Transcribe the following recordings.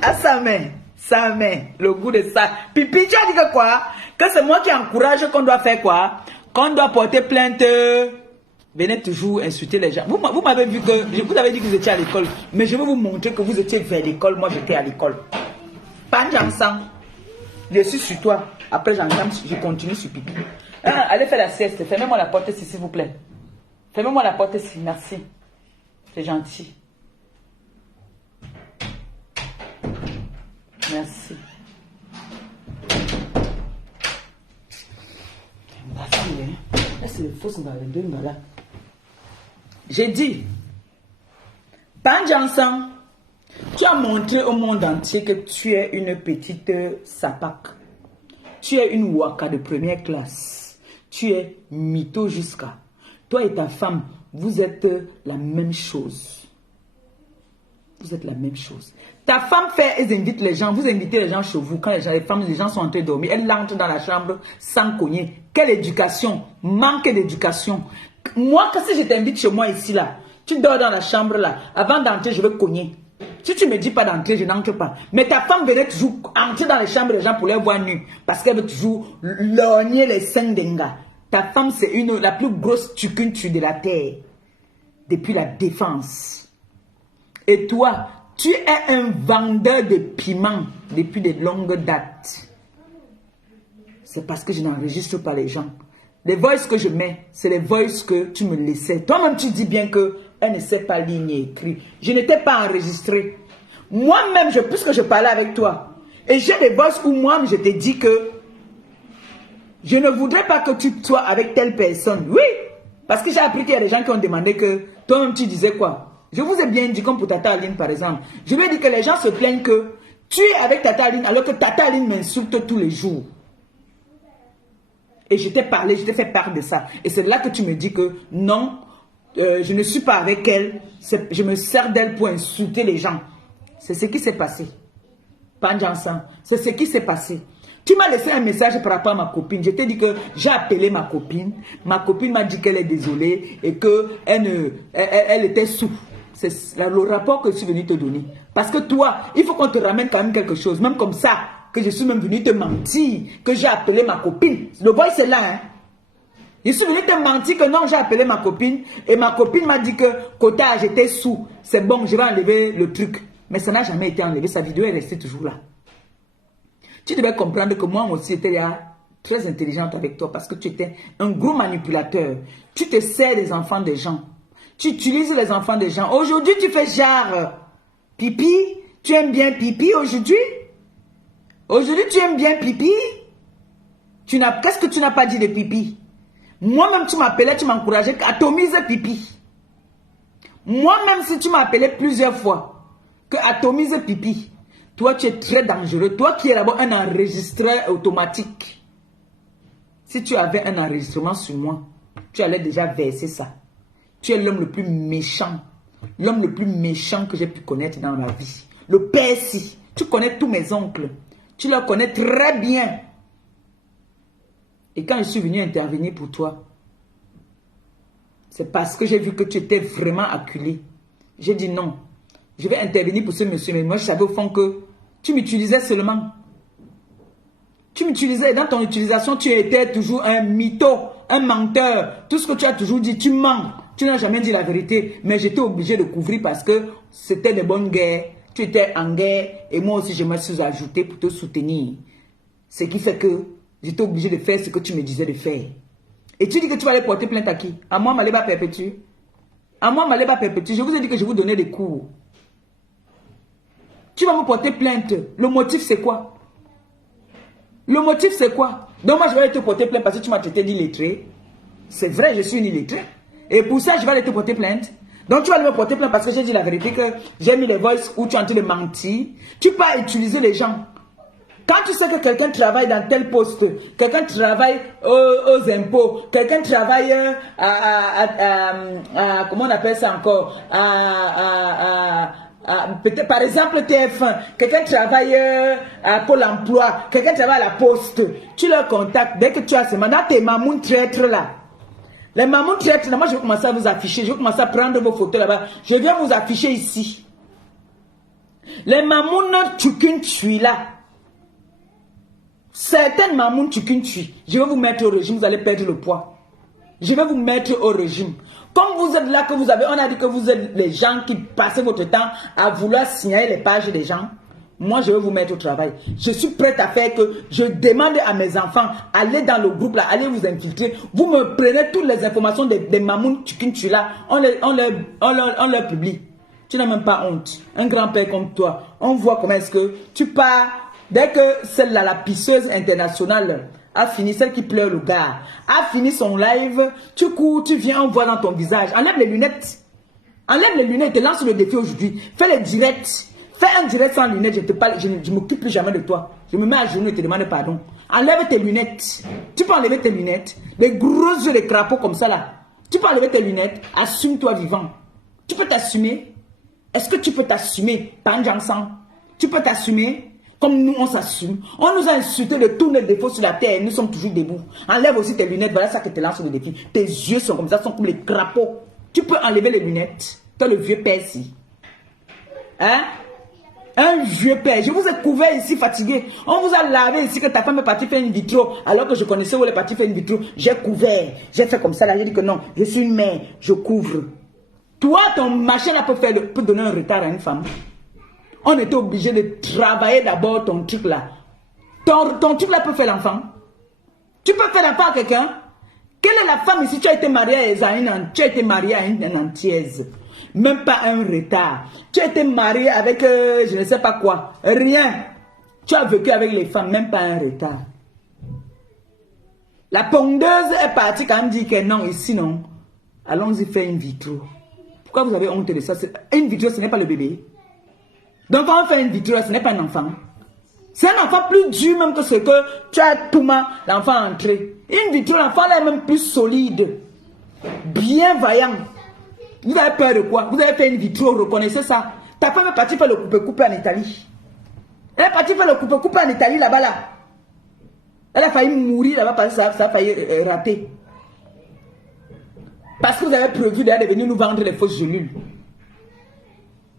À sa main, le goût de ça. Pipi, tu as dit que quoi? Que c'est moi qui encourage qu'on doit faire quoi? Qu'on doit porter plainte. Venez toujours insulter les gens. Vous m'avez vu que, je vous avais dit que vous étiez à l'école, mais je vais vous montrer que vous étiez vers l'école, moi j'étais à l'école. Pas ensemble. Je suis sur toi. Après je continue sur pipi. Allez faire la sieste. Fermez-moi la porte ici, s'il vous plaît. Fermez-moi la porte ici, merci. C'est gentil. Merci. C'est le faux là. J'ai dit, Panjansan, tu as montré au monde entier que tu es une petite sapak. Tu es une waka de première classe. Tu es mytho jusqu'à. Toi et ta femme, vous êtes la même chose. Vous êtes la même chose. Ta femme fait, elle invite les gens, vous invitez les gens chez vous, quand les gens sont en train de dormir, elle entre dans la chambre sans cogner. Quelle éducation? Manque d'éducation. Moi, si je t'invite chez moi ici, là, tu dors dans la chambre, là, avant d'entrer, je vais cogner. Si tu ne me dis pas d'entrer, je n'entre pas. Mais ta femme venait toujours entrer dans les chambres des gens pour les voir nus, parce qu'elle veut toujours lorgner les seins des gars. Ta femme, c'est la plus grosse tucuntu de la terre, depuis la défense. Et toi, tu es un vendeur de piments depuis de longues dates. C'est parce que je n'enregistre pas les gens. Les voices que je mets, c'est les voices que tu me laissais. Toi-même, tu dis bien qu'elle ne sait pas lire ni écrire. Je n'étais pas enregistré. Moi-même, puisque je parlais avec toi, et j'ai des voices où moi, je t'ai dit que je ne voudrais pas que tu sois avec telle personne. Oui, parce que j'ai appris qu'il y a des gens qui ont demandé que toi-même, tu disais quoi? Je vous ai bien dit, comme pour Tata Aline par exemple. Je lui ai dit que les gens se plaignent que tu es avec Tata Aline alors que Tata Aline m'insulte tous les jours. Et je t'ai parlé, je t'ai fait part de ça. Et c'est là que tu me dis que non, je ne suis pas avec elle. Je me sers d'elle pour insulter les gens. C'est ce qui s'est passé. Panjansan, c'est ce qui s'est passé. Tu m'as laissé un message par rapport à ma copine. Je t'ai dit que j'ai appelé ma copine. Ma copine m'a dit qu'elle est désolée et qu'elle était sous. C'est le rapport que je suis venu te donner. Parce que toi, il faut qu'on te ramène quand même quelque chose. Même comme ça, que je suis même venu te mentir. Que j'ai appelé ma copine. Le voice c'est là. Hein? Je suis venu te mentir que non, j'ai appelé ma copine. Et ma copine m'a dit que côté j'étais sous. C'est bon, je vais enlever le truc. Mais ça n'a jamais été enlevé. Sa vidéo est restée toujours là. Tu devais comprendre que moi aussi j'étais très intelligente avec toi. Parce que tu étais un gros manipulateur. Tu te sers des enfants des gens. Tu utilises les enfants des gens. Aujourd'hui, tu fais genre pipi. Tu aimes bien pipi aujourd'hui? Aujourd'hui, tu aimes bien pipi? Qu'est-ce que tu n'as pas dit de pipi? Moi-même, tu m'appelais, tu m'encourageais à atomiser pipi. Moi-même, si tu m'appelais plusieurs fois, que atomise pipi, toi, tu es très dangereux. Toi qui es d'abord un enregistreur automatique. Si tu avais un enregistrement sur moi, tu allais déjà verser ça. Tu es l'homme le plus méchant. L'homme le plus méchant que j'ai pu connaître dans ma vie. Le Percy. Tu connais tous mes oncles. Tu les connais très bien. Et quand je suis venu intervenir pour toi, c'est parce que j'ai vu que tu étais vraiment acculé. J'ai dit non. Je vais intervenir pour ce monsieur. Mais moi, je savais au fond que tu m'utilisais seulement. Tu m'utilisais. Dans ton utilisation, tu étais toujours un mytho, un menteur. Tout ce que tu as toujours dit, tu mens. Tu n'as jamais dit la vérité. Mais j'étais obligé de couvrir parce que c'était de bonnes guerres. Tu étais en guerre. Et moi aussi, je me suis ajouté pour te soutenir. Ce qui fait que j'étais obligé de faire ce que tu me disais de faire. Et tu dis que tu vas aller porter plainte à qui? À moi, Maléba Perpétue. À moi, Maléba Perpétue. Je vous ai dit que je vous donnais des cours. Tu vas me porter plainte. Le motif, c'est quoi? Le motif, c'est quoi? Donc, moi, je vais aller te porter plainte parce que tu m'as traité d'illettré. C'est vrai, je suis une illettrée. Et pour ça, je vais aller te porter plainte. Donc, tu vas aller me porter plainte parce que j'ai dit la vérité, que j'ai mis les voices où tu es en train de mentir. Tu peux pas utiliser les gens. Quand tu sais que quelqu'un travaille dans tel poste, quelqu'un travaille aux impôts, quelqu'un travaille comment on appelle ça encore, peut-être par exemple TF1, quelqu'un travaille à Pôle emploi, quelqu'un travaille à la poste, tu leur contactes dès que tu as ce mandat, tes mamounes traîtres là. Les mamounes traîtres là, moi je vais commencer à vous afficher, je vais commencer à prendre vos photos là-bas, je viens vous afficher ici. Les mamounes tchukin là. Certaines mamounes tchukin, je vais vous mettre au régime, vous allez perdre le poids. Je vais vous mettre au régime. Comme vous êtes là, on a dit que vous êtes les gens qui passent votre temps à vouloir signaler les pages des gens. Moi, je vais vous mettre au travail. Je suis prête à faire que je demande à mes enfants, allez dans le groupe là, allez vous infiltrer. Vous me prenez toutes les informations des mamounes tchukin là, on leur publie. Tu n'as même pas honte. Un grand-père comme toi, on voit comment est-ce que tu pars. Dès que celle-là, la pisseuse internationale, a fini, celle qui pleure le gars, a fini son live, tu cours, tu viens, on voit dans ton visage. Enlève les lunettes. Enlève les lunettes et lance le défi aujourd'hui. Fais les directs. Fais un direct sans lunettes, je te parle, je ne m'occupe plus jamais de toi. Je me mets à genoux et te demande pardon. Enlève tes lunettes. Tu peux enlever tes lunettes. Les gros yeux de crapaud comme ça là. Tu peux enlever tes lunettes. Assume-toi vivant. Tu peux t'assumer. Est-ce que tu peux t'assumer, Panjansan? Tu peux t'assumer? Comme nous, on s'assume. On nous a insulté de tous nos défauts sur la terre et nous sommes toujours debout. Enlève aussi tes lunettes. Voilà ça que te lance le défi. Tes yeux sont comme ça, sont comme les crapauds. Tu peux enlever les lunettes. Toi, le vieux père ici. Hein? Un vieux père. Je vous ai couvert ici fatigué. On vous a lavé ici que ta femme est partie faire une vitro. Alors que je connaissais où elle est partie faire une vitro. J'ai couvert. J'ai fait comme ça là. J'ai dit que non. Je suis une mère. Je couvre. Toi, ton machin là peut donner un retard à une femme. On était obligé de travailler d'abord ton truc là. Ton truc là peut faire l'enfant. Tu peux faire l'enfant à quelqu'un. Quelle est la femme ici? Tu as été mariée à une antillaise. Même pas un retard. Tu as été marié avec je ne sais pas quoi. Rien. Tu as vécu avec les femmes, même pas un retard. La pondeuse est partie quand même dit que non, ici non. Allons-y faire une vitro. Pourquoi vous avez honte de ça? Une vitro, ce n'est pas le bébé. Donc quand on fait une vitro, ce n'est pas un enfant. C'est un enfant plus dur même que ce que tu as tout l'enfant entré. Une vitro, l'enfant est même plus solide. Bien vaillant. Vous avez peur de quoi? Vous avez fait une vitro, reconnaissez ça. Ta femme est partie faire le coupe-coupe en Italie. Elle est partie faire le coupe-coupe en Italie là-bas là. Elle a failli mourir là-bas parce que ça a failli rater. Parce que vous avez prévu d'aller venir nous vendre les fausses gélules.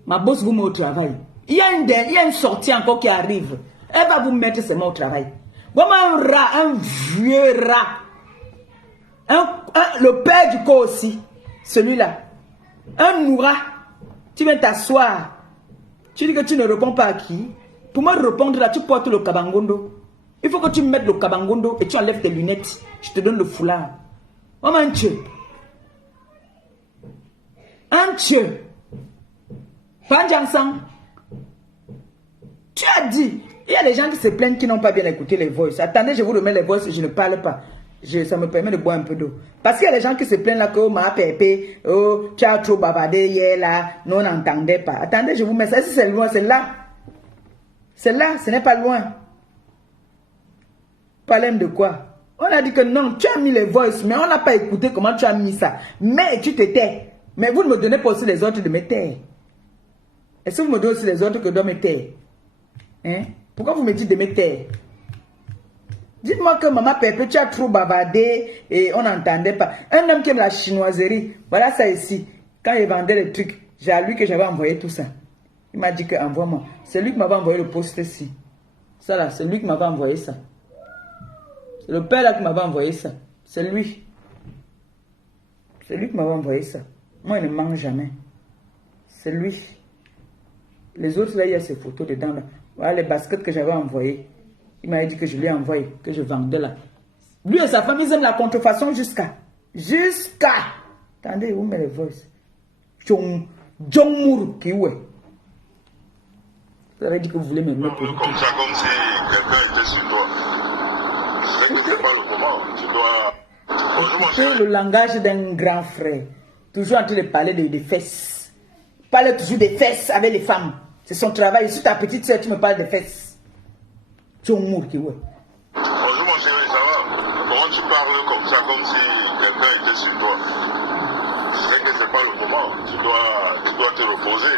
Ma boss vous met au travail. Il y a une sortie encore qui arrive. Elle va vous mettre ses mains au travail. Vraiment un rat, un vieux rat. Le père du corps aussi. Celui-là. Un nourra. Tu viens t'asseoir. Tu dis que tu ne réponds pas à qui? Pour moi répondre là, tu portes le kabangondo. Il faut que tu mettes le kabangondo et tu enlèves tes lunettes. Je te donne le foulard. Oh mon Dieu. Un Dieu. Panjansan. Tu as dit, il y a des gens qui se plaignent qui n'ont pas bien écouté les voices. Attendez, je vous remets les voices et je ne parle pas. Ça me permet de boire un peu d'eau. Parce qu'il y a des gens qui se plaignent là que oh, ma pépé, oh, tu as trop bavardé hier là, nous on n'entendait pas. Attendez, je vous mets ça. Si c'est loin, c'est là. C'est là, ce n'est pas loin. Parlez de quoi? On a dit que non, tu as mis les voices, mais on n'a pas écouté comment tu as mis ça. Mais tu te tais. Mais vous ne me donnez pas aussi les autres de me taire. Est-ce que vous me donnez aussi les autres que de me taire? Hein? Pourquoi vous me dites de me taire? Dites-moi que maman Pépé, tu as trop bavardé et on n'entendait pas. Un homme qui aime la chinoiserie, voilà ça ici. Quand il vendait les trucs, j'ai à lui que j'avais envoyé tout ça. Il m'a dit que envoie-moi. C'est lui qui m'avait envoyé le post ici. Ça là, c'est lui qui m'avait envoyé ça. C'est le père là qui m'avait envoyé ça. C'est lui. C'est lui qui m'avait envoyé ça. Moi, il ne mange jamais. C'est lui. Les autres là, il y a ces photos dedans là. Voilà les baskets que j'avais envoyées. Il m'avait dit que je lui ai envoyé, que je vendais là. Lui et sa femme, ils aiment la contrefaçon jusqu'à. Attendez, où met les voices? Jongmour qui est. Vous avez dit que vous voulez me mettre pour comme ça, comme si quelqu'un était sur toi. C'est que c'est pas le moment. Tu dois. C'est le langage d'un grand frère. Toujours en train de parler des fesses. Parle toujours des fesses avec les femmes. C'est son travail. Si ta petite soeur, tu me parles des fesses. Bonjour mon chéri, ça va? Comment tu parles comme ça, comme si quelqu'un était sur toi? C'est que c'est pas le moment. Tu dois te reposer.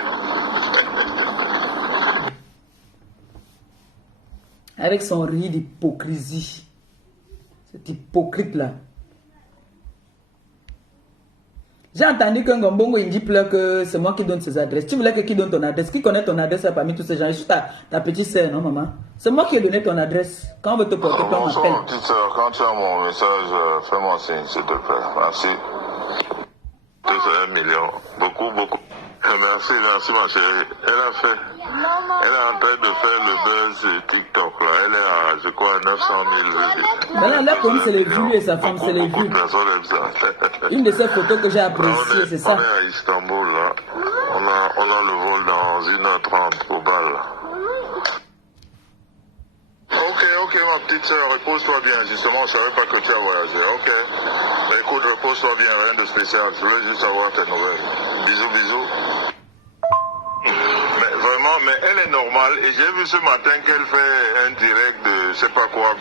Avec son rire d'hypocrisie. Cet hypocrite là. J'ai entendu qu'un Gombongo Indi pleure que c'est moi qui donne ses adresses. Tu voulais que qui donne ton adresse? Qui connaît ton adresse parmi tous ces gens? Juste ta petite sœur, non, maman? C'est moi qui ai donné ton adresse. Quand on veut te porter, ton appel. Bonsoir, petite sœur. Quand tu as mon message, fais-moi signe, s'il te plaît. Merci. C'est 1 million. Beaucoup, beaucoup. Merci, merci, ma chérie. Elle est en train de faire le buzz TikTok, là. Elle est à, je crois, 900 000 vues. Voilà, là, comme c'est les vues et sa femme, c'est les vues. Une de ces photos que j'ai appréciées, c'est ça. On est à Istanbul, là. On a le vol dans 1h30 au bal, là. Ok, ma petite soeur, repose-toi bien. Justement, je ne savais pas que tu as voyagé. Ok. Écoute, repose-toi bien, rien de spécial. Je voulais juste avoir tes nouvelles. Bisous, bisous. Mais elle est normale. Et j'ai vu ce matin qu'elle fait un direct de je sais pas quoi,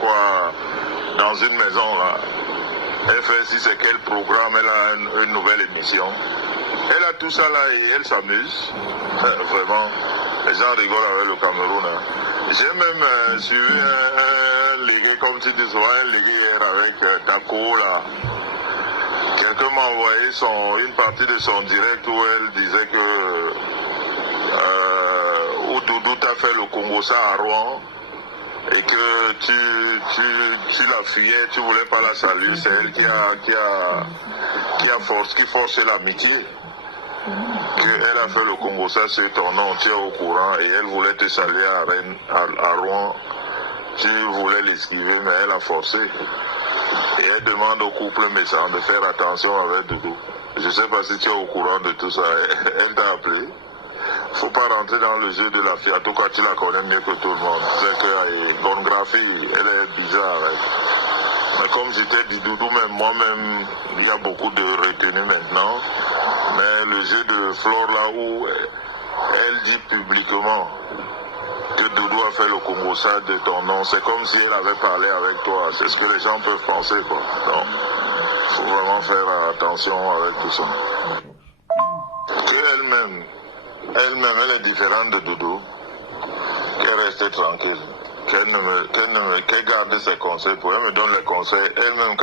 dans une maison, là. Elle fait si c'est quel programme, elle a une nouvelle émission. Elle a tout ça là et elle s'amuse. Vraiment, les gens rigolent avec le Cameroun. Hein. J'ai même suivi un légué, comme tu dis souvent, un légué hier avec Taco là. Quelqu'un m'a envoyé une partie de son direct où elle disait que où Doudou t'a fait le Congo-Ça à Rouen et que tu la fuyais, tu voulais pas la saluer, c'est elle qui forçait l'amitié. Elle a fait le Congo-Ça, c'est ton nom, tu es au courant et elle voulait te saluer à Rouen. Tu voulais l'esquiver, mais elle a forcé. Et elle demande au couple méchant de faire attention avec Doudou. Je ne sais pas si tu es au courant de tout ça. Elle t'a appelé. Faut pas rentrer dans le jeu de la fille. En tout cas, tu la connais mieux que tout le monde. C'est que pornographie, elle est bizarre. Mais comme je t'ai dit, Doudou, même moi-même, il y a beaucoup de retenue maintenant. Mais le jeu de Flore, là où elle dit publiquement que Doudou a fait le Congo-Ça de ton nom, c'est comme si elle avait parlé avec toi. C'est ce que les gens peuvent penser, quoi. Donc, il faut vraiment faire attention avec tout ça. Elle-même, elle est différente de Doudou. Qu'elle reste tranquille. Qu'elle garde ses conseils pour elle, me donne les conseils. Elle-même,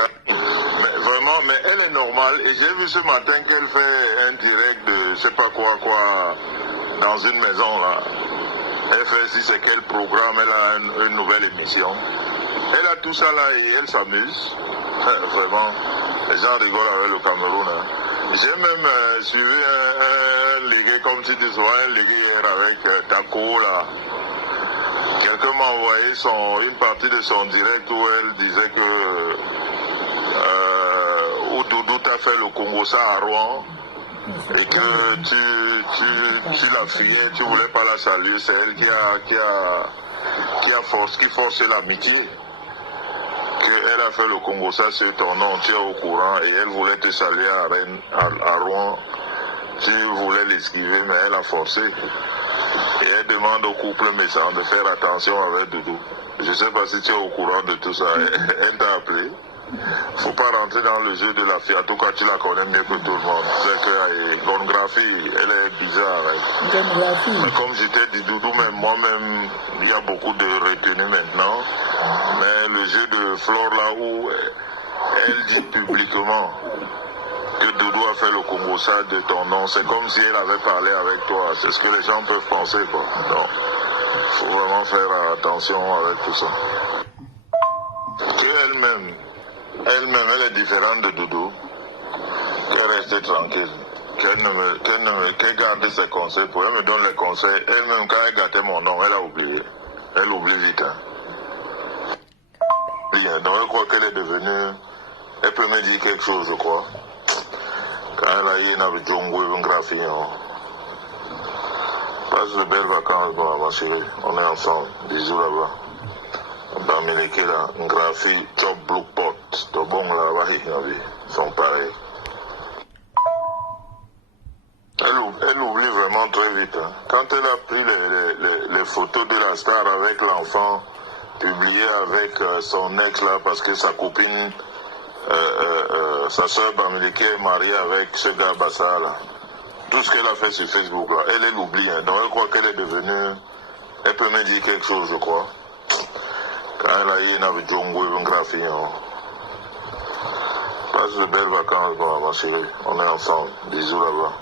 mais elle est normale. Et j'ai vu ce matin qu'elle fait un direct de je sais pas quoi, dans une maison, là. Elle fait si c'est quel programme, elle a une nouvelle émission. Elle a tout ça là et elle s'amuse. Vraiment, les gens rigolent avec le Cameroun. Hein. J'ai même suivi un légué, comme tu dis souvent, un légué hier avec Taco là. Quelqu'un m'a envoyé une partie de son direct où elle disait que où Doudou t'a fait le Congo-Ça à Rouen. Et que tu la fuyais, tu voulais pas la saluer, c'est elle qui forçait l'amitié. Elle a fait le Congo-Ça, c'est ton nom, tu es au courant, et elle voulait te saluer à Rouen. Tu voulais l'esquiver, mais elle a forcé. Et elle demande au couple méchant de faire attention avec Doudou. Je ne sais pas si tu es au courant de tout ça. Elle t'a appelé. Faut pas rentrer dans le jeu de la fille. En tout cas, tu la connais mieux que tout le monde. C'est que pornographie, elle est bizarre. Mais comme je t'ai dit, Doudou, même moi-même, il y a beaucoup de retenue maintenant. Mais le jeu de Flore, là où elle dit publiquement que Doudou a fait le Congo-Ça de ton nom, c'est comme si elle avait parlé avec toi. C'est ce que les gens peuvent penser, quoi. Donc, faut vraiment faire attention avec tout ça. Elle est différente de Doudou. Qu'elle reste tranquille. Qu'elle garde ses conseils pour elle, me donne les conseils. Elle-même, quand elle gâtait mon nom, elle a oublié. Elle oublie vite. Hein. Donc, je crois qu'elle est devenue. Elle peut me dire quelque chose, je crois. Quand elle a eu une Djongo, une graphie. Passe de belles vacances, ma chérie. On est ensemble. Bisous là-bas. Dans Méléké, là, une graphie, top blue pot. De bon là-bas, ils sont pareils. Elle oublie vraiment très vite. Hein. Quand elle a pris les photos de la star avec l'enfant, publié avec son ex là, parce que sa copine, sa soeur Bamileke est mariée avec ce gars Bassa là. Tout ce qu'elle a fait sur Facebook là, elle l'oublie. Hein. Donc elle croit qu'elle est devenue, elle peut me dire quelque chose, je crois. Quand elle a eu une Djongo, une graphie. Passe de belles vacances, ma chérie. On est ensemble. Bisous là-bas.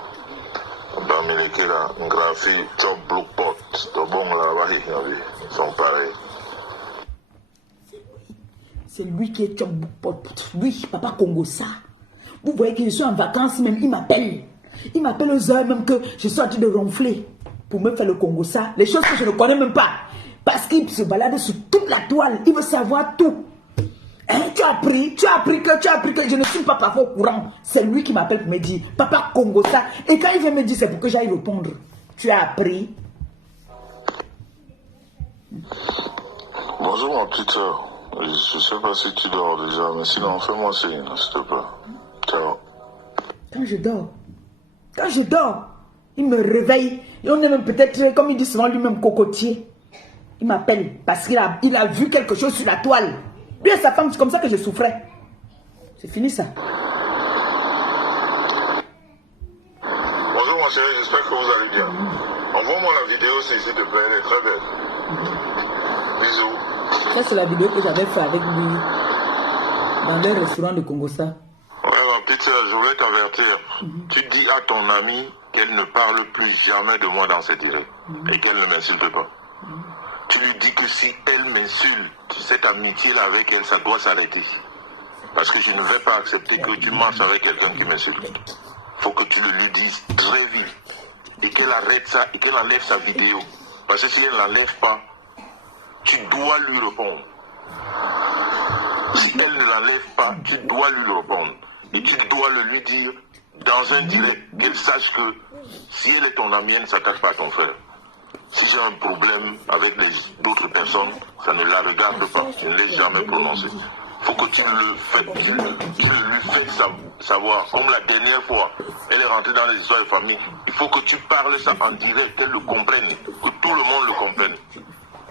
Dans mes là, un graphique, top blue pot. De bon là-bas, ils sont pareils. C'est lui qui est top blue pot. Lui, papa Congo ça. Vous voyez que je suis en vacances même, il m'appelle. Il m'appelle aux heures même que je suis en train de ronfler pour me faire le Congo ça. Les choses que je ne connais même pas. Parce qu'il se balade sur toute la toile. Il veut savoir tout. Hein, tu as appris que je ne suis pas parfois au courant. C'est lui qui m'appelle pour me dire, papa Congo ça. Et quand il vient me dire, c'est pour que j'aille répondre. Tu as appris. Bonjour ma petite soeur. Je ne sais pas si tu dors déjà, mais sinon fais-moi signe, s'il te plaît. Ciao. Quand je dors, il me réveille. Et on est même peut-être, comme il dit souvent lui-même, cocotier. Il m'appelle parce qu'il a vu quelque chose sur la toile. Lui et sa femme, c'est comme ça que je souffrais. C'est fini ça. Bonjour ma chérie, j'espère que vous allez bien. Envoie-moi la vidéo s'il te plaît, elle est très belle. Bisous. Ça c'est la vidéo que j'avais fait avec lui dans le restaurant de Congossa. Ouais ma petite soeur, je voulais t'avertir. Tu dis à ton amie qu'elle ne parle plus jamais de moi dans ses directs et qu'elle ne m'insulte pas. Tu lui dis que si elle m'insulte, cette amitié-là avec elle, ça doit s'arrêter. Parce que je ne vais pas accepter que tu marches avec quelqu'un qui m'insulte. Il faut que tu le lui dises très vite. Et qu'elle arrête ça et qu'elle enlève sa vidéo. Parce que si elle ne l'enlève pas, tu dois lui répondre. Si elle ne l'enlève pas, tu dois lui répondre. Et tu dois le lui dire dans un direct, qu'elle sache que si elle est ton amie, elle ne s'attache pas à ton frère. Si j'ai un problème avec d'autres personnes, ça ne la regarde pas. Je ne l'ai jamais prononcé. Il faut que tu lui fasses savoir. Comme la dernière fois, elle est rentrée dans les histoires de famille. Il faut que tu parles ça en direct, qu'elle le comprenne. Que tout le monde le comprenne.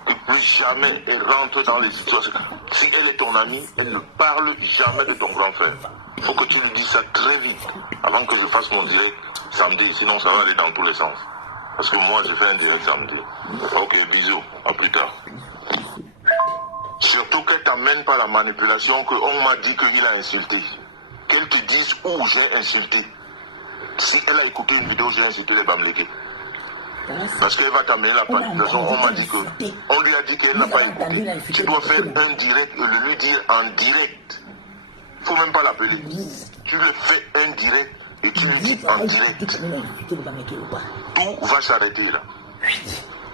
Que plus jamais elle rentre dans les situations. Si elle est ton amie, elle ne parle jamais de ton grand frère. Il faut que tu lui dises ça très vite, avant que je fasse mon direct samedi. Sinon, ça va aller dans tous les sens. Parce que moi, j'ai fait un direct samedi. Ok, bisous. À plus tard. Surtout qu'elle t'amène par la manipulation qu'on m'a dit qu'il a insulté. Qu'elle te dise où j'ai insulté. Si elle a écouté une vidéo, j'ai insulté les Bamlékés. Parce qu'elle va t'amener la manipulation. On m'a dit que... On lui a dit qu'elle n'a pas écouté. Tu dois faire un direct et le lui dire en direct. Il ne faut même pas l'appeler. Tu le fais un direct. Et tu lui dis en direct, tout va s'arrêter là.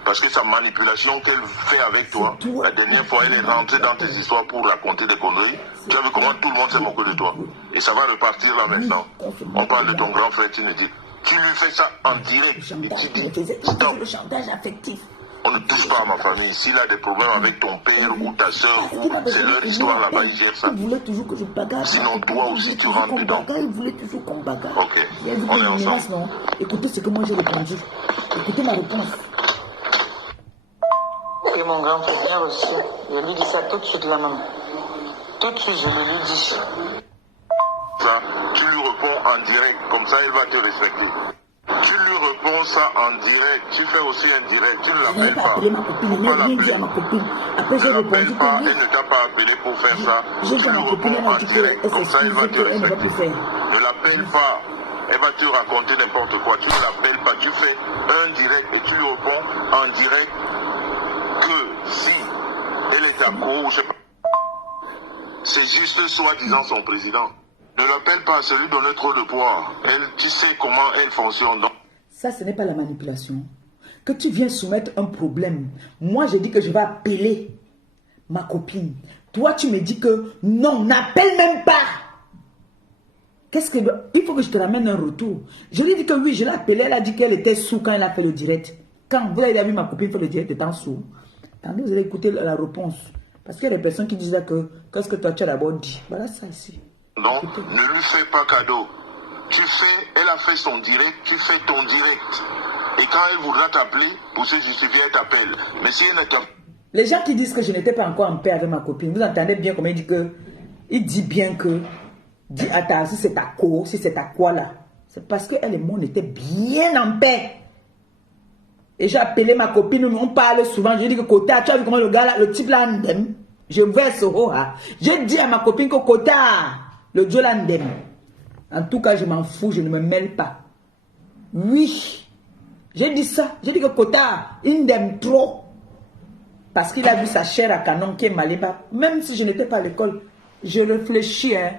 Parce que sa manipulation qu'elle fait avec toi, la dernière fois elle est rentrée dans tes histoires pour raconter des conneries. Tu as vu comment tout le monde s'est moqué de toi. Et ça va repartir là maintenant. On parle de ton grand frère, tu me dis. Tu lui fais ça en direct. Et tu dis, stop. Le chantage affectif. On ne touche pas à ma famille. S'il a des problèmes avec ton père ou ta soeur, c'est leur histoire là-bas, ils gèrent ça. Il voulait toujours que je bagarre. Sinon, toi aussi, tu rentres dedans. Il voulait toujours qu'on bagarre. Ok, Il a dit on est ensemble. Non. Écoutez ce que moi j'ai répondu. Écoutez ma réponse. Et mon grand frère bien reçu. Je lui dis ça tout de suite là même. Tout de suite, je le lui dis. Ça, tu lui réponds en direct, comme ça elle va te respecter. Tu lui réponds ça en direct, tu fais aussi un direct, tu ne l'appelles pas. Appelé ma copine, il n'a rien dit à ma copine. Après j'ai répondu pas, que elle ne t'a pas appelé pour faire ça. J'ai dit à ma copine, elle a dit comme ça elle va te qu'elle ne va plus respecter. faire. Ne l'appelle pas, elle va te raconter n'importe quoi. Tu ne l'appelles pas, tu fais un direct et tu lui réponds en direct que si elle est à court, je sais pas. C'est juste soi-disant son président. Ne l'appelle pas, c'est lui donner trop de poids. Elle, tu sais comment elle fonctionne. Donc... Ça, ce n'est pas la manipulation. Que tu viens soumettre un problème. Moi, j'ai dit que je vais appeler ma copine. Toi, tu me dis que non, n'appelle même pas. Qu'est-ce que... Il faut que je te ramène un retour. Je lui ai dit que oui, je l'ai appelée. Elle a dit qu'elle était sous quand elle a fait le direct. Quand vous avez vu ma copine faire le direct étant sous. Attendez, vous allez écouter la réponse. Parce qu'il y a des personnes qui disent là que qu'est-ce que toi tu as d'abord dit. Voilà ça ici. Donc, ne lui fais pas cadeau. Tu fais, elle a fait son direct, tu fais ton direct. Et quand elle voudra t'appeler, pour se justifier, elle t'appelle. Mais si elle ne t'appelle... Les gens qui disent que je n'étais pas encore en paix avec ma copine, vous entendez bien comment il dit que... Il dit bien que... Dis attends, si c'est ta co, si c'est ta quoi là. C'est parce qu'elle et moi, on était bien en paix. Et j'ai appelé ma copine, on parle souvent. Je dis que Kota, tu as vu comment le gars là, le type là, je verse au haut. J'ai dit à ma copine que Kota, Le Djolandem. En tout cas, je m'en fous, je ne me mêle pas. Oui. J'ai dit ça. J'ai dit que Kota, il m'aime trop. Parce qu'il a vu sa chair à canon qui est Maléba. Même si je n'étais pas à l'école, je réfléchis. Hein.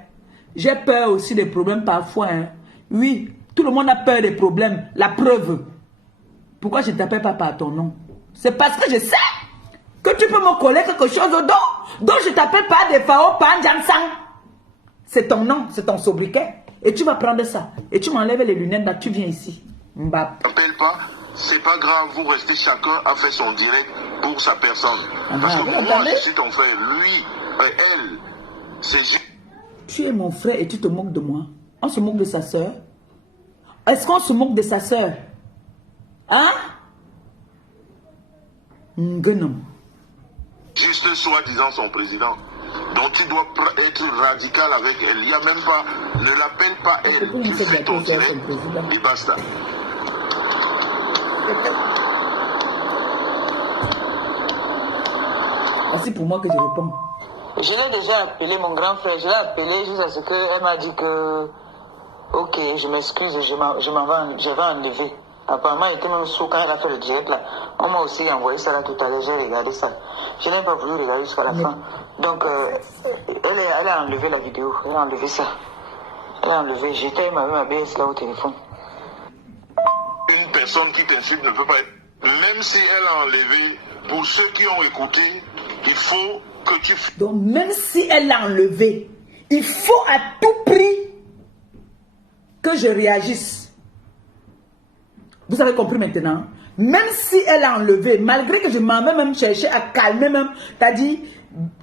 J'ai peur aussi des problèmes parfois. Hein. Oui, tout le monde a peur des problèmes. La preuve. Pourquoi je ne t'appelle pas par ton nom? C'est parce que je sais que tu peux me coller quelque chose au dos. Donc je ne t'appelle pas des Fao Panjansang. C'est ton nom, c'est ton sobriquet. Et tu vas prendre ça. Et tu m'enlèves les lunettes, là, tu viens ici. Mbap. T'appelles pas, c'est pas grave, vous restez chacun à faire son direct pour sa personne. Parce que moi, je suis ton frère, lui, elle, c'est... Tu es mon frère et tu te moques de moi. On se moque de sa soeur. Est-ce qu'on se moque de sa soeur? Hein? Nguenom. Juste soi-disant son président. Donc tu dois être radical avec elle. Il n'y a même pas, ne l'appelle pas elle. Tu fais ton direct et basta. Voici pour moi que je réponds. Je l'ai déjà appelé, mon grand frère, je l'ai appelé juste parce qu'elle m'a dit que, ok, je m'excuse, je vais enlever. Apparemment, il était même sous quand elle a fait le direct là. On m'a aussi envoyé ça là tout à l'heure, j'ai regardé ça. Je n'ai pas voulu regarder jusqu'à la fin. Donc, elle a enlevé la vidéo, elle a enlevé ça. Elle a enlevé, j'étais avec ma BS là au téléphone. Une personne qui t'insulte ne peut pas être... Même si elle a enlevé, pour ceux qui ont écouté, il faut que tu... Donc, même si elle l'a enlevé, il faut à tout prix que je réagisse. Vous avez compris maintenant? Même si elle a enlevé, malgré que je m'en vais même chercher à calmer même, c'est-à-dire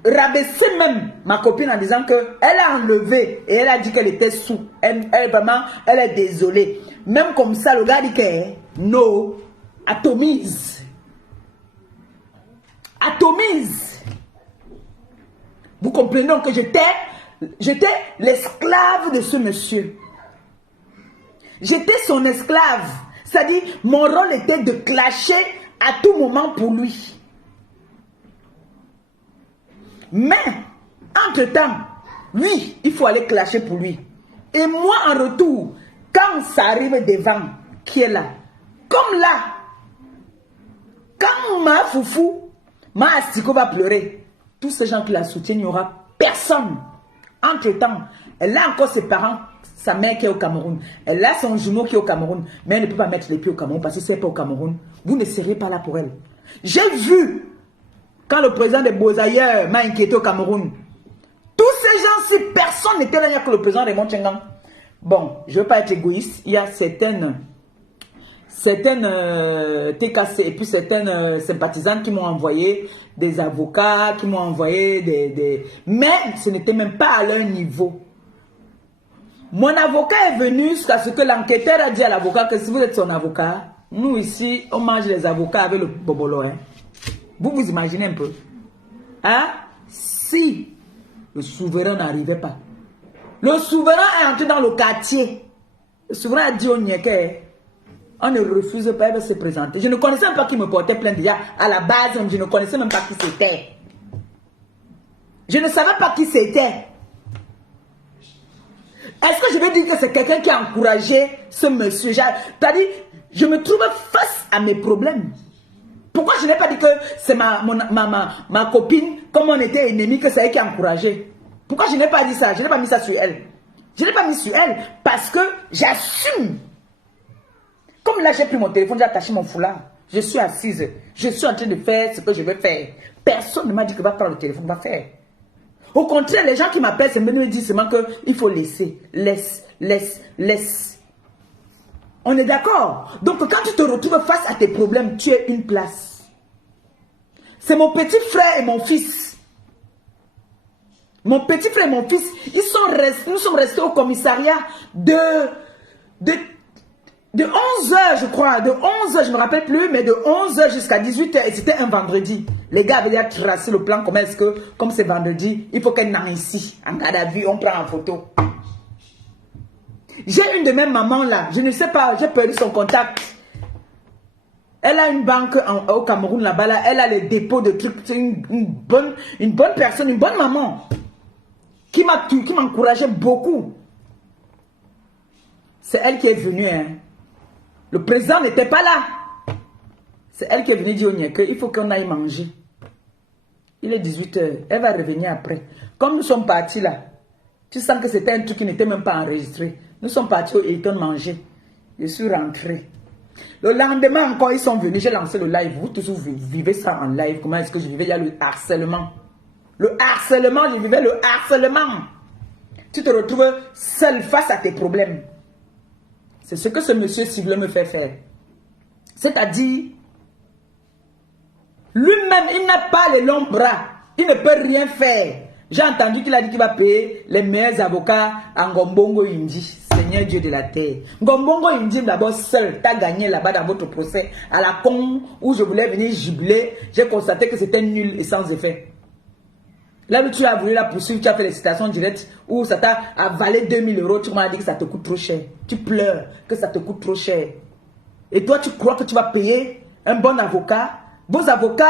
rabaisser même ma copine en disant qu'elle a enlevé et elle a dit qu'elle était sous. Elle vraiment, elle est désolée. Même comme ça, le gars dit que non, atomise. Atomise. Vous comprenez donc que j'étais l'esclave de ce monsieur. J'étais son esclave. C'est-à-dire, mon rôle était de clasher à tout moment pour lui. Mais, entre-temps, lui, il faut aller clasher pour lui. Et moi, en retour, quand ça arrive devant, qui est là? Comme là, quand ma foufou, ma astiko va pleurer, tous ces gens qui la soutiennent, il n'y aura personne. Entre-temps, elle a encore ses parents, sa mère qui est au Cameroun. Elle a son jumeau qui est au Cameroun. Mais elle ne peut pas mettre les pieds au Cameroun parce que si elle n'est pas au Cameroun, vous ne serez pas là pour elle. J'ai vu, quand le président des Beaux-Ailleurs m'a inquiété au Cameroun, tous ces gens-ci, personne n'était là, il n'y a que le président Raymond Tchengang. Bon, je ne veux pas être égoïste, il y a certaines TKC et puis certaines sympathisantes qui m'ont envoyé des avocats, qui m'ont envoyé des... Mais ce n'était même pas à leur niveau. Mon avocat est venu jusqu'à ce que l'enquêteur a dit à l'avocat que si vous êtes son avocat, nous ici, on mange les avocats avec le bobolo. Hein. Vous imaginez un peu. Hein? Si le souverain n'arrivait pas. Le souverain est entré dans le quartier. Le souverain a dit au Niéké, on ne refuse pas de se présenter. Je ne connaissais même pas qui me portait plainte déjà. À la base, je ne connaissais même pas qui c'était. Je ne savais pas qui c'était. Est-ce que je vais dire que c'est quelqu'un qui a encouragé ce monsieur? C'est-à-dire, je me trouve face à mes problèmes. Pourquoi je n'ai pas dit que c'est ma copine, comme on était ennemis, que c'est elle qui a encouragé? Pourquoi je n'ai pas dit ça? Je n'ai pas mis ça sur elle. Je n'ai pas mis sur elle parce que j'assume. Comme là, j'ai pris mon téléphone, j'ai attaché mon foulard. Je suis assise. Je suis en train de faire ce que je vais faire. Personne ne m'a dit que va prendre le téléphone, va faire. Au contraire, les gens qui m'appellent, c'est me disent seulement qu'il faut laisser. Laisse. On est d'accord? Donc, quand tu te retrouves face à tes problèmes, tu es une place. C'est mon petit frère et mon fils. Mon petit frère et mon fils, nous sommes restés au commissariat de 11h, je crois. De 11h, je ne me rappelle plus, mais de 11h jusqu'à 18h. Et c'était un vendredi. Les gars avaient déjà tracé le plan. Comment est-ce que, comme c'est vendredi, il faut qu'elle n'aille ici. En garde à vue, on prend en photo. J'ai une de mes mamans là. Je ne sais pas, j'ai perdu son contact. Elle a une banque au Cameroun là-bas. Là, elle a les dépôts de trucs. C'est une bonne personne, une bonne maman. qui m'encourageait beaucoup. C'est elle qui est venue. Hein. Le président n'était pas là. C'est elle qui est venue dire au Nieke, il faut qu'on aille manger. Il est 18 h. Elle va revenir après. Comme nous sommes partis là, tu sens que c'était un truc qui n'était même pas enregistré. Nous sommes partis au Hilton manger. Je suis rentré. Le lendemain encore, ils sont venus. J'ai lancé le live. Vous tous, vous vivez ça en live. Comment est-ce que je vivais? Il y a le harcèlement. Le harcèlement, je vivais le harcèlement. Tu te retrouves seul face à tes problèmes. C'est ce que ce monsieur ciblé me fait faire. C'est-à-dire, lui-même, il n'a pas les longs bras. Il ne peut rien faire. J'ai entendu qu'il a dit qu'il va payer les meilleurs avocats à Ngombongo Indi. Seigneur Dieu de la terre. Ngombongo Indi, d'abord seul, t'as gagné là-bas dans votre procès. À la con où je voulais venir jubiler, j'ai constaté que c'était nul et sans effet. Là où tu as voulu la poursuivre, tu as fait les citations directes où ça t'a avalé 2000 €. Tu m'as dit que ça te coûte trop cher. Tu pleures que ça te coûte trop cher. Et toi, tu crois que tu vas payer un bon avocat? Vos avocats,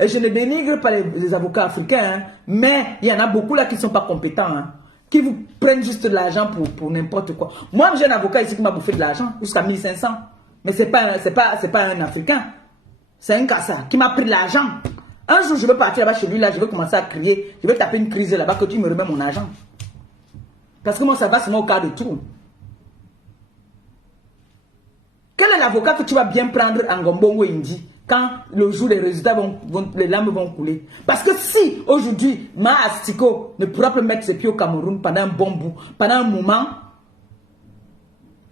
je ne dénigre pas les avocats africains, hein, mais il y en a beaucoup là qui ne sont pas compétents, hein, qui vous prennent juste de l'argent pour n'importe quoi. Moi, j'ai un avocat ici qui m'a bouffé de l'argent jusqu'à 1500. Mais ce n'est pas un Africain. C'est un Kassa qui m'a pris de l'argent. Un jour, je vais partir là-bas chez lui, là, je vais commencer à crier. Je vais taper une crise là-bas que tu me remets mon argent. Parce que moi, ça va seulement au cas de tout. Quel est l'avocat que tu vas bien prendre en Ngombongo Indi quand le jour les résultats les larmes vont couler? Parce que si aujourd'hui, Ma Astiko ne pourra plus mettre ses pieds au Cameroun pendant un bon bout, pendant un moment,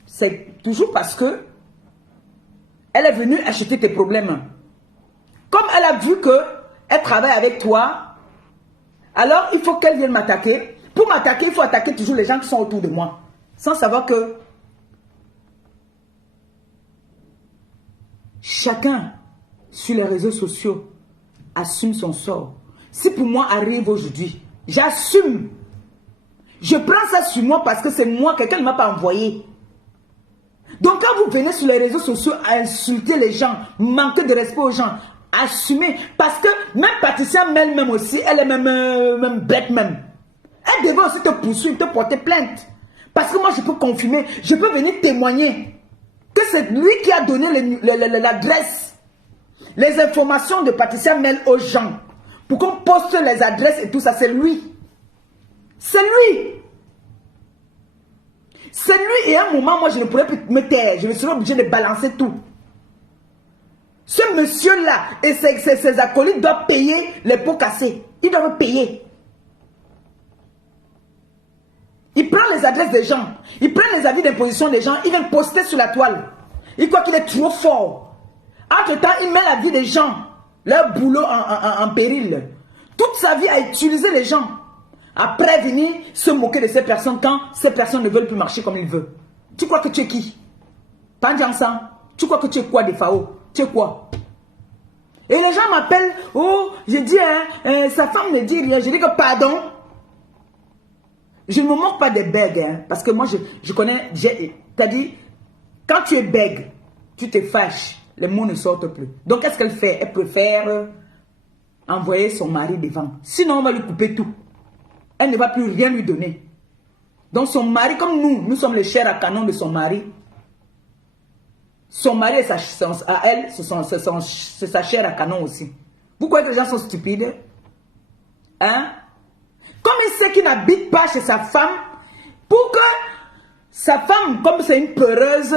c'est toujours parce que elle est venue acheter tes problèmes. Comme elle a vu que elle travaille avec toi, alors il faut qu'elle vienne m'attaquer. Pour m'attaquer, il faut attaquer toujours les gens qui sont autour de moi. Sans savoir que chacun sur les réseaux sociaux assume son sort. Si pour moi arrive aujourd'hui, j'assume. Je prends ça sur moi parce que c'est moi, quelqu'un ne m'a pas envoyé. Donc quand vous venez sur les réseaux sociaux à insulter les gens, manquer de respect aux gens, assumez. Parce que même Patricia même aussi, elle est même bête même. Elle devait aussi te poursuivre, te porter plainte. Parce que moi je peux confirmer, je peux venir témoigner que c'est lui qui a donné l'adresse, les informations de Patricia Mel aux gens. Pour qu'on poste les adresses et tout ça, c'est lui. C'est lui. C'est lui et à un moment, moi je ne pourrais plus me taire. Je serais obligé de balancer tout. Ce monsieur-là et ses acolytes doivent payer les pots cassés. Ils doivent payer. Il prend les adresses des gens. Il prend les avis d'imposition des gens. Il vient poster sur la toile. Il croit qu'il est trop fort. Entre-temps, il met la vie des gens, leur boulot en péril. Toute sa vie à utiliser les gens. Après venir se moquer de ces personnes quand ces personnes ne veulent plus marcher comme il veut. Tu crois que tu es qui? Pandiansan, tu crois que tu es quoi des FAO? Tu es quoi? Et les gens m'appellent, oh, je dis, sa femme ne dit rien. Je dis que pardon. Je ne me moque pas des bègues, hein, parce que moi je connais, t'as dit, quand tu es bègue, tu te fâches, les mots ne sortent plus. Donc qu'est-ce qu'elle fait? Elle préfère envoyer son mari devant. Sinon on va lui couper tout. Elle ne va plus rien lui donner. Donc son mari, comme nous sommes les chairs à canon de son mari. Son mari à elle, c'est sa chair à canon aussi. Vous croyez que les gens sont stupides? Hein? Comme il sait qu'il n'habite pas chez sa femme, pour que sa femme, comme c'est une peureuse,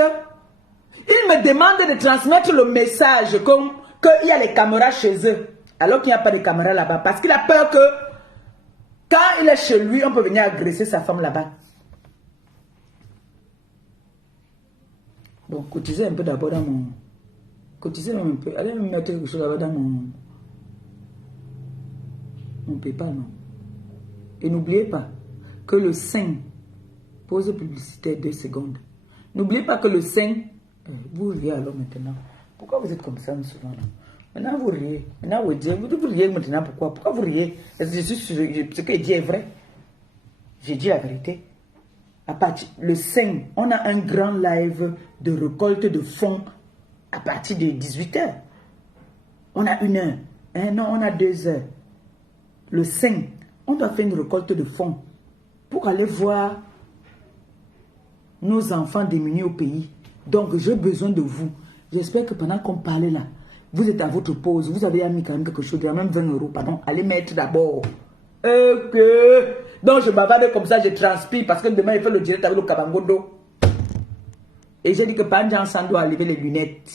il me demande de transmettre le message comme qu'il y a les caméras chez eux, alors qu'il n'y a pas de caméras là-bas. Parce qu'il a peur que quand il est chez lui, on peut venir agresser sa femme là-bas. Bon, cotisez un peu d'abord dans mon... Cotisez un peu. Allez me mettre quelque chose là-bas dans mon PayPal, non? Et n'oubliez pas que le 5, pause publicitaire 2 secondes. N'oubliez pas que le 5, vous riez alors maintenant. Pourquoi vous êtes comme ça souvent là? Maintenant vous riez. Maintenant vous riez maintenant pourquoi? Pourquoi vous riez? Est-ce que ce que je dis est vrai? J'ai dit la vérité. À partir le 5, on a un grand live de récolte de fonds à partir de 18 h. On a 1 heure. Non, on a 2 heures. Le 5, on doit faire une récolte de fonds pour aller voir nos enfants démunis au pays. Donc, j'ai besoin de vous. J'espère que pendant qu'on parlait là, vous êtes à votre pause, vous avez mis quand même quelque chose, même 20 euros, pardon, allez mettre d'abord. Ok. Donc, je bavarde comme ça, je transpire parce que demain, il fait le direct avec le Kabangondo. Et j'ai dit que Pandjansan doit enlever les lunettes.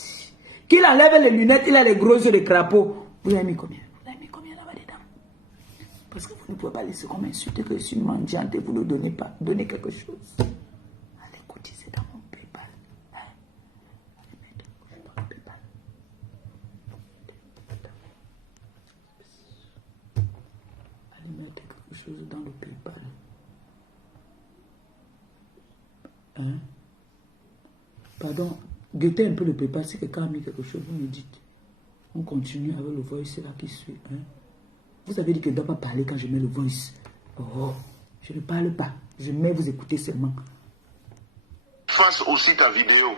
Qu'il enlève les lunettes, il a les gros yeux de crapaud. Vous avez mis combien? Vous avez mis combien là-bas dedans? Parce que vous ne pouvez pas laisser qu'on m'insulte que je suis mendiante et vous ne donnez pas. Donnez quelque chose. Allez cotiser dans mon PayPal. Hein? Allez mettre dans le PayPal. Allez mettre quelque chose dans le PayPal. Hein? Pardon, guettez un peu le PayPal. Si quelqu'un a mis quelque chose, vous me dites. On continue avec le voice là qui suit. Hein? Vous avez dit que je ne dois pas parler quand je mets le voice. Oh, je ne parle pas. Je mets vous écouter seulement. Fasse aussi ta vidéo.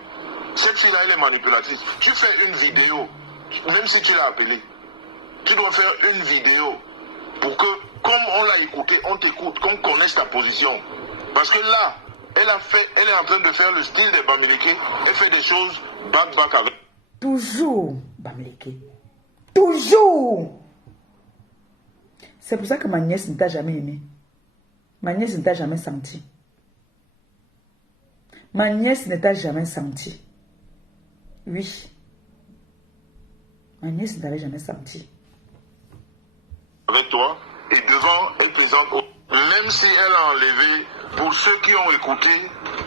Cette fille-là, elle est manipulatrice. Tu fais une vidéo, même si tu l'as appelée. Tu dois faire une vidéo pour que, comme on l'a écouté, on t'écoute, qu'on connaisse ta position. Parce que là, elle est en train de faire le style des Bamileke. Elle fait des choses back avec. Toujours, Bamileke. Toujours. C'est pour ça que ma nièce ne t'a jamais aimé. Ma nièce ne t'a jamais senti. Ma nièce ne t'a jamais senti. Oui. Ma nièce ne t'avait jamais senti. Avec toi, et devant, elle présente. Même si elle a enlevé, pour ceux qui ont écouté,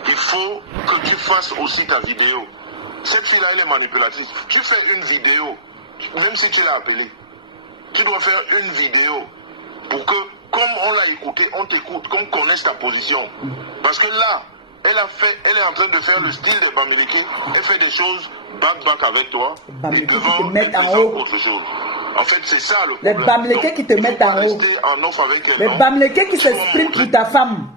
il faut que tu fasses aussi ta vidéo. Cette fille-là, elle est manipulatrice. Tu fais une vidéo, même si tu l'as appelée. Tu dois faire une vidéo pour que, comme on l'a écouté, on t'écoute, qu'on connaisse ta position. Parce que là, elle est en train de faire le style des Bamileke. Elle fait des choses back avec toi. Et devant, elle présente autre chose. En fait, c'est ça le problème. Les Bamileke qui te mettent en haut. Les Bamileke qui s'expriment pour ta femme.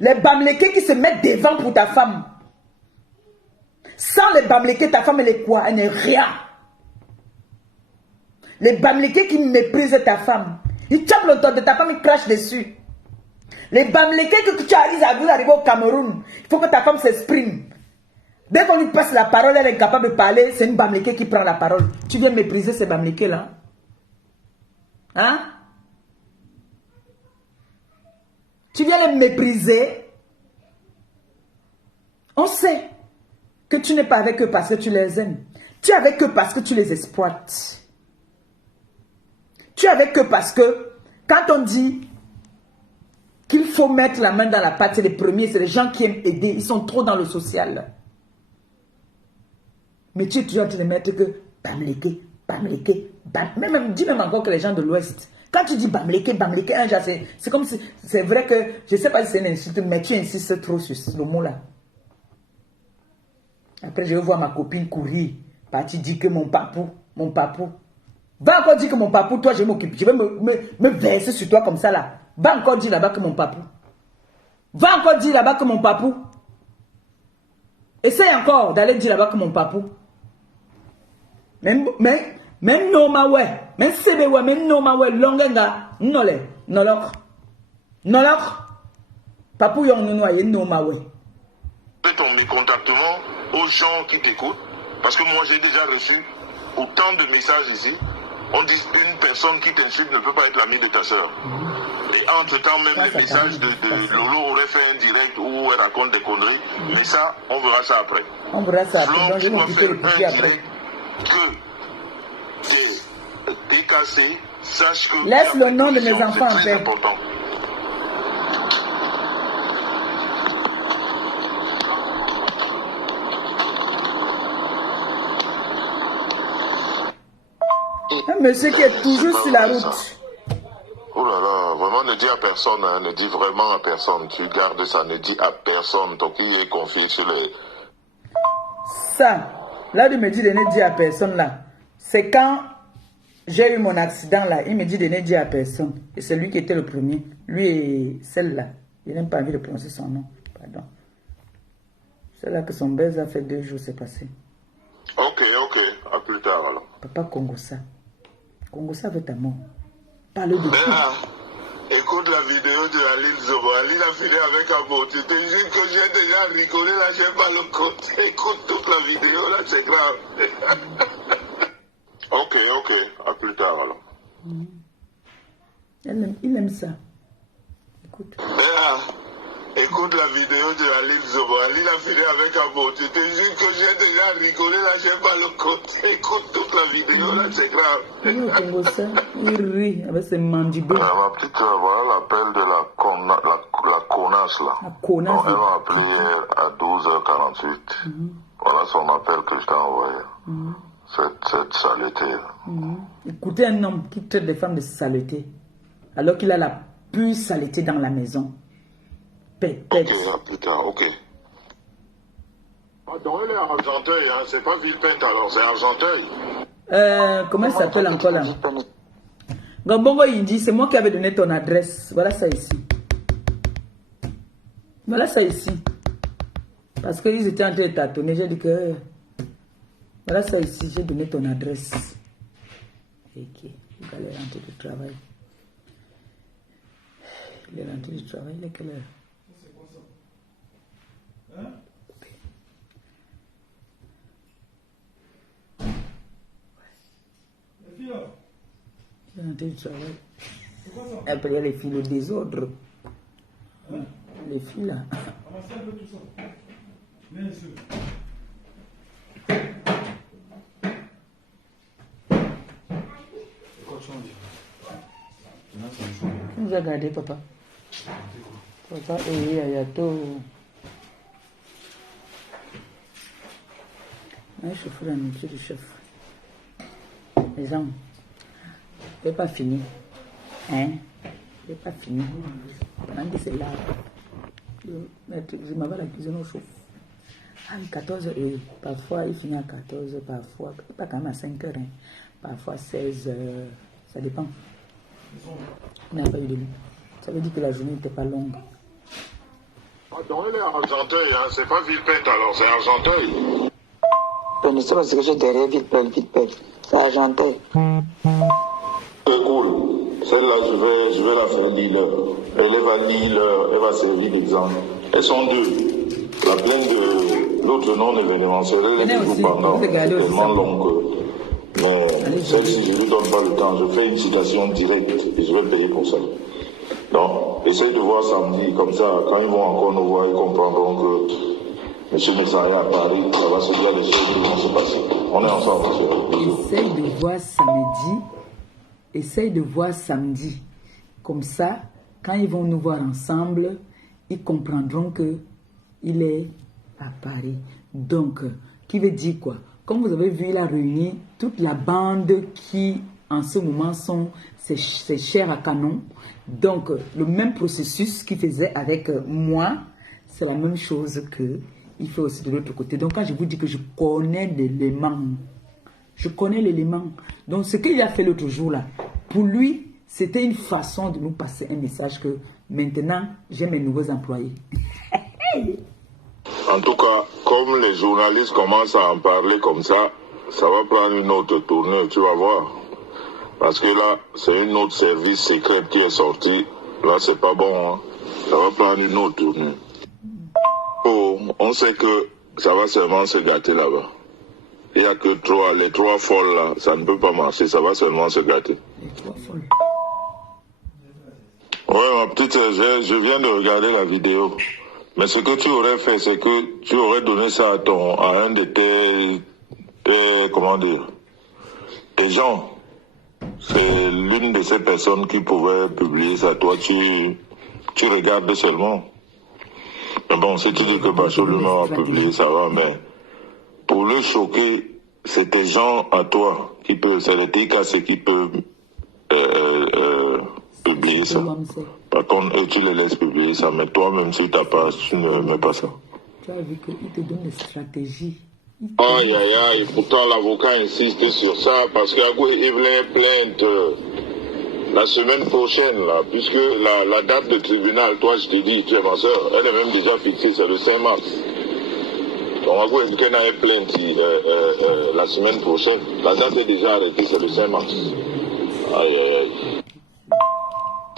Les Bamileke qui se mettent devant pour ta femme. Sans les Bamileke, ta femme, elle est quoi? Elle n'est rien. Les Bamileke qui méprisent ta femme. Ils tapent le dos de ta femme, ils crachent dessus. Les Bamileke que tu arrives à vous arriver au Cameroun, il faut que ta femme s'exprime. Dès qu'on lui passe la parole, elle est incapable de parler, c'est une Bamileke qui prend la parole. Tu viens mépriser ces Bamileke là? Hein? Tu viens les mépriser? On sait que tu n'es pas avec eux parce que tu les aimes. Tu es avec eux parce que tu les exploites. Tu es avec eux parce que quand on dit qu'il faut mettre la main dans la pâte, c'est les premiers, c'est les gens qui aiment aider. Ils sont trop dans le social. Mais tu es toujours en train de mettre que Bamileke, Bamileke, Bamileke. Dis même encore que les gens de l'Ouest. Quand tu dis Bamileke, Bamileke, c'est comme si, c'est vrai que, je ne sais pas si c'est une insulte, mais tu insistes trop sur le mot là. Après, je vais voir ma copine courir, partir dire que mon papou. Va encore dire que mon papou, toi, je m'occupe. Je vais me verser sur toi comme ça là. Va encore dire là-bas que mon papou. Va encore dire là-bas que mon papou. Essaye encore d'aller dire là-bas que mon papou. Même Noma ouais. Même Sebe ouais. Même Noma ouais. Longenga. Nolok. Papou yon nonoye Noma ouais. Fais ton mécontentement aux gens qui t'écoutent. Parce que moi, j'ai déjà reçu autant de messages ici. On dit une personne qui t'insulte ne peut pas être l'ami de ta soeur. Et entre-temps, même les messages de Lolo aurait fait un direct où elle raconte des conneries. Mais ça, on verra ça après. On verra ça après. Donc, je vais m'occuper de tout après. Que t'es cassé, sache que... Laisse le nom de mes enfants en paix. Un monsieur qui est toujours sur la route. Oh là là, vraiment ne dis à personne, hein, ne dis vraiment à personne. Tu gardes ça, ne dis à personne. Toi qui es confié sur les... Ça, là, il me dit de ne dire à personne là. C'est quand j'ai eu mon accident là, il me dit de ne dire à personne. Et c'est lui qui était le premier. Lui et celle-là. Il n'a même pas envie de prononcer son nom. Pardon. Celle-là que son baiser a fait 2 jours, c'est passé. Ok, à plus tard alors. Papa Congossa. Congossa veut ta mort. Parle de tout. Écoute. écoute la vidéo de Aline Zobo. Aline a fini avec un mot. Tu te dis que j'ai déjà rigolé, là, j'ai pas le compte. Écoute toute la vidéo, là, c'est grave. Ok, à plus tard alors. Il aime ça. Écoute. Écoute la vidéo de Aline Zobo. Aline a fini avec un mot. Tu te dis que j'ai déjà rigolé, là, j'ai pas le compte. Écoute toute la vidéo, là, c'est grave. Il rit avec ses mandibles. Ma petite soeur, voilà l'appel de la connasse, là. La connasse. Elle m'a appelé à 12h48. Voilà son appel que je t'ai envoyé. Cette saleté. Écoutez un homme qui traite les femmes de saleté, alors qu'il a la pure saleté dans la maison. Pète. Ok, à plus tard, ok. Pardon, elle est à Argenteuil, hein. C'est pas Villepinte alors, c'est Argenteuil. Comment elle s'appelle encore là? Gabongo, il dit, c'est moi qui avais donné ton adresse. Voilà ça ici. Voilà ça ici. Parce qu'ils étaient en train de tâtonner, j'ai dit que... Voilà ça ici, j'ai donné ton adresse. Ok, il va aller rentrer du travail. Il est rentré du travail, il est quelle heure? C'est quoi ça? Hein? Les filles là? Il est rentré du travail. C'est quoi ça? Après il y a les filles, le désordre. Hein? Les filles là. Ramassez un peu tout ça. Bien sûr. Tu nous as gardé, papa. Papa, il y a tout. Je suis la nourriture du chef. Les gens, je n'ai pas fini. Hein? Je n'ai pas fini. Pendant que c'est là, je m'en vais à la cuisine au chauffe. À 14h, parfois il finit à 14h, parfois, pas quand même à 5h, hein. Parfois 16h, ça dépend. On n'a pas eu de nuit. Ça veut dire que la journée n'était pas longue. Pardon, elle est à Argenteuil, hein. C'est pas Villepinte alors, c'est Argenteuil. Je ne sais pas ce que j'ai derrière Villepinte. C'est Argenteuil. C'est cool. Celle-là, je vais la faire lire. Elle va lire, elle va servir d'exemple. Elles sont deux. La plainte de l'autre non-événementiel, elle est toujours pendant. C'est tellement long que... Mais celle-ci, je ne lui donne pas le temps. Je fais une citation directe et je vais payer pour ça. Donc, essaye de voir samedi. Comme ça, quand ils vont encore nous voir, ils comprendront que M. Messaya à Paris, ça va se dire les choses qui vont se passer. On est ensemble. Essaye de voir samedi. Comme ça, quand ils vont nous voir ensemble, ils comprendront qu'il est à Paris. Donc, qui veut dire quoi? Comme vous avez vu, il a réuni toute la bande qui, en ce moment, sont ses chairs à canon. Donc, le même processus qu'il faisait avec moi, c'est la même chose qu'il fait aussi de l'autre côté. Donc, quand je vous dis que je connais l'élément, Donc, ce qu'il a fait l'autre jour là, pour lui, c'était une façon de nous passer un message que maintenant, j'ai mes nouveaux employés. En tout cas, comme les journalistes commencent à en parler comme ça va prendre une autre tournure, tu vas voir. Parce que là, c'est une autre service secret qui est sorti. Là, c'est pas bon, hein. Ça va prendre une autre tournure. Oh, on sait que ça va seulement se gâter là-bas. Il n'y a que les trois folles là, ça ne peut pas marcher, ça va seulement se gâter. Les trois folles. Ouais, ma petite, je viens de regarder la vidéo. Mais ce que tu aurais fait, c'est que tu aurais donné ça à un de tes comment dire, tes gens. C'est l'une de ces personnes qui pouvait publier ça. Toi, tu regardes seulement. Mais bon, si tu dis que Bacholument a publié, ça va, mais pour le choquer, c'est tes gens à toi qui peuvent, c'est les TKC qui peuvent publier ça. Par contre, eux, tu les laisses publier ça, mais toi-même, si tu n'as pas, tu ne mets pas ça. Tu as vu qu'il te donne des stratégies. Aïe, aïe, aïe, pourtant l'avocat insiste sur ça, parce qu'Agoué Evelyn plainte la semaine prochaine, là, puisque la date de tribunal, toi, je t'ai dit, tu es ma soeur, elle est même déjà fixée, c'est le 5 mars. Donc, Agoué Evelyn a plainte la semaine prochaine. La date est déjà arrêtée, c'est le 5 mars. Aïe, aïe, aïe.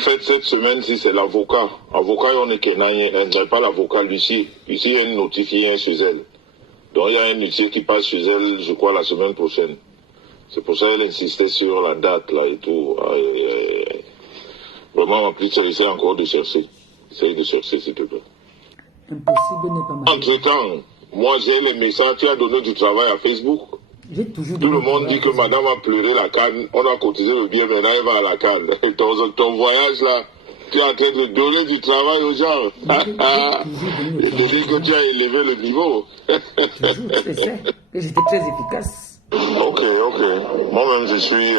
En fait, cette semaine-ci, c'est l'avocat. Avocat, on est Kenaïen, elle n'est pas l'avocat Lucie. Lucie, il y a une notifiée chez elle. Donc, il y a un huissier qui passe chez elle, je crois, la semaine prochaine. C'est pour ça qu'elle insistait sur la date, là, et tout. Vraiment, ma petite, essaie encore de chercher. Essaye de chercher, s'il te plaît. Impossible n'est pas mal. Entre-temps, moi, j'ai les messages. Tu as donné du travail à Facebook. J'ai toujours Tout le monde dit que madame a pleuré la canne. On a cotisé le bien, maintenant elle va à la canne. Ton voyage, là, tu es en train de donner du travail aux gens. Je te dis que tu as élevé le niveau. Toujours, je sais que j'étais très efficace. Ok. Moi-même, je suis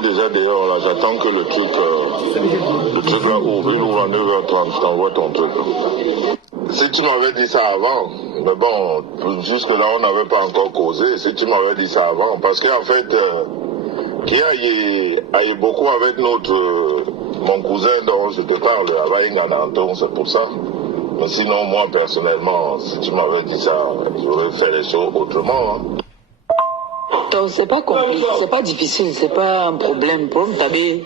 déjà dehors, là. J'attends que le truc là ouvre à 9h30. Je t'envoie ton truc. Si tu m'avais dit ça avant, mais bon, jusque-là, on n'avait pas encore causé. Si tu m'avais dit ça avant, parce qu'en fait, qui a beaucoup avec mon cousin dont je te parle, Abaïnga Nanton, c'est pour ça. Mais sinon, moi, personnellement, si tu m'avais dit ça, j'aurais fait les choses autrement. Hein. Donc, c'est pas compliqué, c'est pas difficile, c'est pas un problème. Pour taber,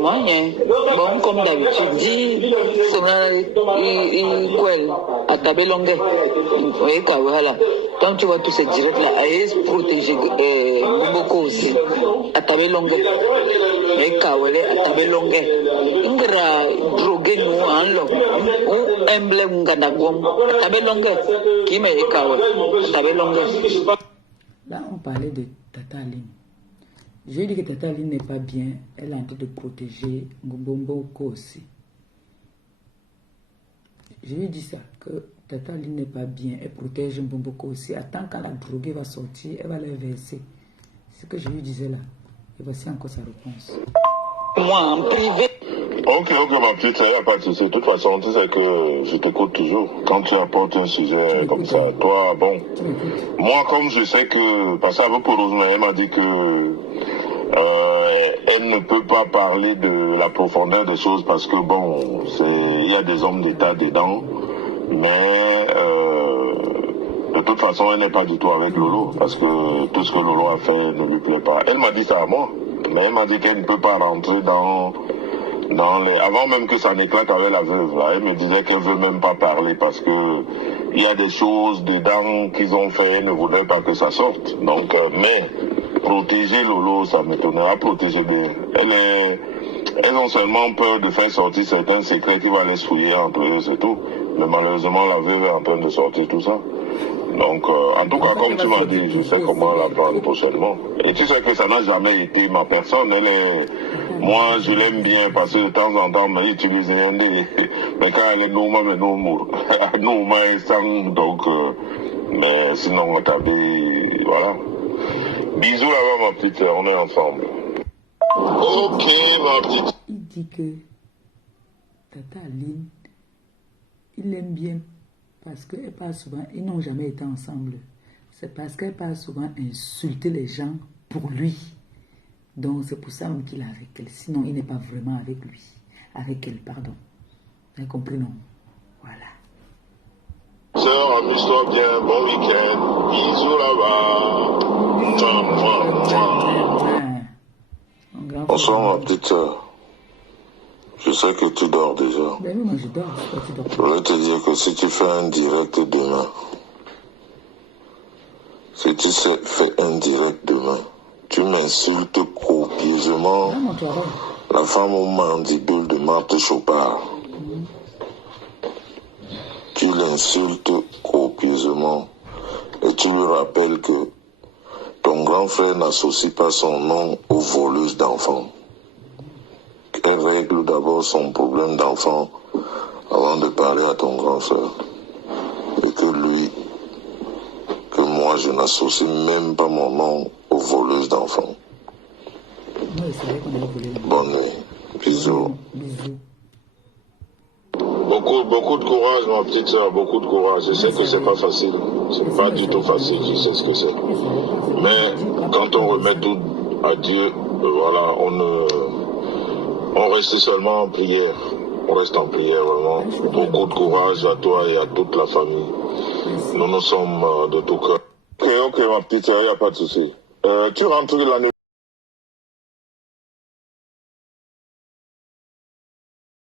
moyen. Bon, comme d'habitude, dit, c'est quoi, à taber longueur. Vous voyez quoi, voilà. Quand tu vois tous ces directs là, à protéger beaucoup aussi. À taber longueur. Et kawale, à taber longueur. Ingra, droguer nous en l'eau. Ou emblème nganagom. À taber longueur. Qui m'a kawale, à taber longueur. Là, on parlait de Tata Aline. J'ai dit que Tata Aline n'est pas bien. Elle est en train de protéger Ngombombo aussi. Je lui ai dit ça, que Tata Aline n'est pas bien. Elle protège Ngombombo aussi. Attends, quand la droguée va sortir, elle va la verser. C'est ce que je lui disais là. Et voici encore sa réponse. Moi, en privé. Ok, ma petite, il n'y a pas de souci. De toute façon, tu sais que je t'écoute toujours. Quand tu apportes un sujet comme ça, toi, bon. Moi, comme je sais que, parce qu'avec Porosme, elle m'a dit que elle ne peut pas parler de la profondeur des choses parce que, bon, il y a des hommes d'État dedans. Mais, de toute façon, elle n'est pas du tout avec Lolo parce que tout ce que Lolo a fait ne lui plaît pas. Elle m'a dit ça à moi. Mais elle m'a dit qu'elle ne peut pas rentrer dans les... Avant même que ça n'éclate avec la veuve, là, elle me disait qu'elle ne veut même pas parler parce que il y a des choses dedans qu'ils ont fait, elle ne voudrait pas que ça sorte. Donc, mais protéger Lolo, ça m'étonnera, protéger bien. Elles ont seulement peur de faire sortir certains secrets qui vont les souiller entre eux, c'est tout. Mais malheureusement, la veuve est en train de sortir tout ça. Donc, en tout cas, comme tu m'as dit, je sais comment la prendre prochainement. Et tu sais que ça n'a jamais été ma personne. Moi, je l'aime bien parce que de temps en temps, mais utilise rien de... Mais quand elle est Nouma, mais Nouma est sang, donc... mais sinon, on t'a dit... Voilà. Bisous là-bas, ma petite, on est ensemble. Ok, ma petite. Il dit que Tata Aline, il l'aime bien parce qu'elle parle souvent, ils n'ont jamais été ensemble. C'est parce qu'elle parle souvent insulter les gens pour lui. Donc c'est pour ça même qu'il est avec elle. Sinon, il n'est pas vraiment avec lui. Avec elle, pardon. Vous avez compris, non? Voilà. Sœur, amuse-toi bien, bon week-end. Bisous là-bas. Bonsoir, ma petite sœur. Je sais que tu dors déjà. Ben oui, moi je dors. Tu dors. Je voulais te dire que si tu fais un direct demain, tu m'insultes copieusement la femme au mandibule de Marthe Chopard. Tu l'insultes copieusement et tu lui rappelles que ton grand frère n'associe pas son nom aux voleuses d'enfants. Elle règle d'abord son problème d'enfant avant de parler à ton grand frère. Et que moi je n'associe même pas mon nom aux voleuses d'enfants. Bonne nuit. Bisous. Beaucoup de courage, ma petite soeur, beaucoup de courage. Je sais que c'est pas facile. C'est pas du tout facile, je sais ce que c'est. Mais quand on remet tout à Dieu, voilà, on reste seulement en prière. On reste en prière, vraiment. Beaucoup de courage à toi et à toute la famille. Nous sommes de tout cœur. Ok, ma petite soeur, il n'y a pas de souci. Tu rentres l'année